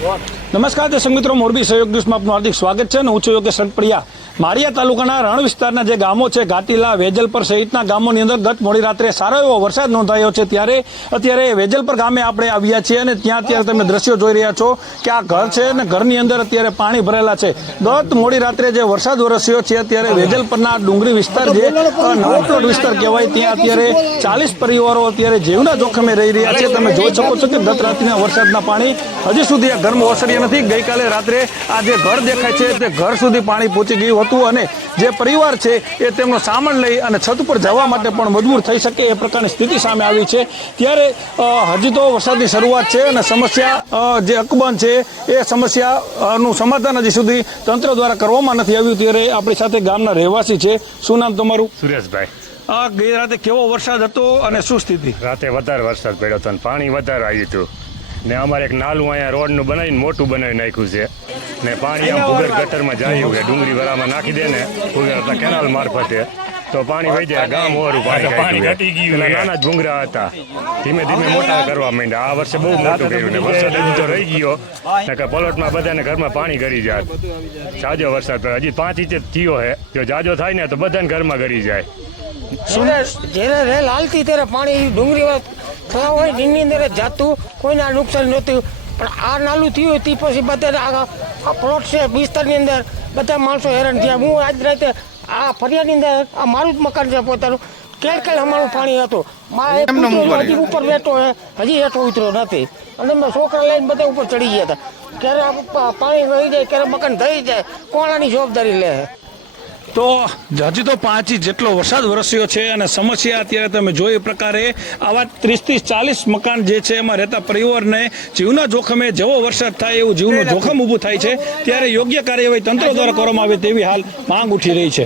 નમસ્કાર દર્શક મિત્રો, મોરબી સહયોગ ન્યૂઝમાં આપનું હાર્દિક સ્વાગત છે. હું છું યોગેશ સટપડિયા. માળિયા તાલુકાના રણ વિસ્તારના જે ગામો છે, ઘાટીલા, વેજલપર સહિતના ગામોની અંદર ગત મોડી રાત્રે સારો એવો વરસાદ નોંધાયો છે. ત્યારે અત્યારે વેજલપર ગામે આપણે આવ્યા છીએ અને ત્યાં અત્યારે તમે દ્રશ્યો જોઈ રહ્યા છો કે આ ઘર છે અને ઘરની અંદર અત્યારે પાણી ભરેલા છે. ગત મોડી રાત્રે જે વરસાદ વરસ્યો છે, અત્યારે વેજલપરના ડુંગરી વિસ્તાર, જે નવો પ્લોટ વિસ્તાર કહેવાય, ત્યાં અત્યારે 40 પરિવારો અત્યારે જીવના જોખમે રહી રહ્યા છે. તમે જોઈ શકો છો કે ગત રાત્રિના વરસાદના પાણી હજી સુધી આ ઘરમાં ઓસર્યા નથી. ગઈકાલે રાત્રે આ જે ઘર દેખાય છે તે ઘર સુધી પાણી પહોંચી ગયું હતું અને જે પરિવાર છે એ તેમનો સામાન લઈ અને છત ઉપર જવા માટે પણ મજબૂર થઈ શકે એ પ્રકારની સ્થિતિ સામે આવી છે. ત્યારે હજી તો વરસાદની શરૂઆત છે અને સમસ્યા જે અકબંધ છે એ સમસ્યાનું સમાધાન હજી સુધી તંત્ર દ્વારા કરવામાં નથી આવ્યું. ત્યારે આપણી સાથે ગામના રહેવાસી છે. શું નામ તમારું? સુરેશભાઈ. ગઈ રાતે કેવો વરસાદ હતો અને શું સ્થિતિ? રાતે વધારે વરસાદ પડ્યો હતો અને પાણી વધારે આવ્યું હતું ને અમારે એક નાલું અહીંયા રોડનું બનાવીને મોટું બનાવી નાખ્યું છે ને પાણી આમ ભૂગર્ભ ગટરમાં જાય કે ડુંગળી વરામાં નાખી દે ને ભૂગર્ભ કેનાલ મારફતે તો પાણી વહી જાય. ગામ ઓરું પાણી ઘટી ગયું. નાના જ ભૂંગરા હતા, ધીમે ધીમે મોટા કરવા માંડ્યા. આ વર્ષે બહુ મોટું કર્યું ને વરસાદ હજી તો રહી ગયો ને પલોટમાં બધાને ઘરમાં પાણી ગળી જાય. જાજો વરસાદ પડે, હજી 5 ઇંચ જ થયો હે. જો જાજો થાય ને તો બધાને ઘરમાં ગળી જાય. જ્યારે રેલ હાલતી ત્યારે પાણી ડુંગળી થયા હોય એની અંદર જાતું, કોઈને નુકસાન નહોતું. પણ આ નાલું થયું તે પછી બધા આ પ્લોટ છે વિસ્તારની અંદર બધા માણસો હેરાન થયા. હું આજ રાતે આ ફરિયાની અંદર આ મારું જ મકાન છે પોતાનું, કેળ અમારું પાણી હતું. મારા હજી ઉપર બેઠો હજી હેઠો ઉતર્યો નથી અને મેં છોકરા લઈને બધા ઉપર ચડી ગયા હતા. ક્યારે પાણી વહી જાય, ક્યારે મકાન થઈ જાય, કોણ આની જવાબદારી લે? તો હજી તો 5 ઇંચ જેટલો વરસાદ વરસ્યો છે અને સમસ્યા અત્યારે તમે જોઈ એ પ્રકારે આવા 30 થી 40 મકાન જે છે એમાં રહેતા પરિવારને જીવના જોખમે જેવો વરસાદ થાય એવું જીવનું જોખમ ઊભું થાય છે. ત્યારે યોગ્ય કાર્યવાહી તંત્ર દ્વારા કરવામાં આવે તેવી હાલ માંગ ઉઠી રહી છે.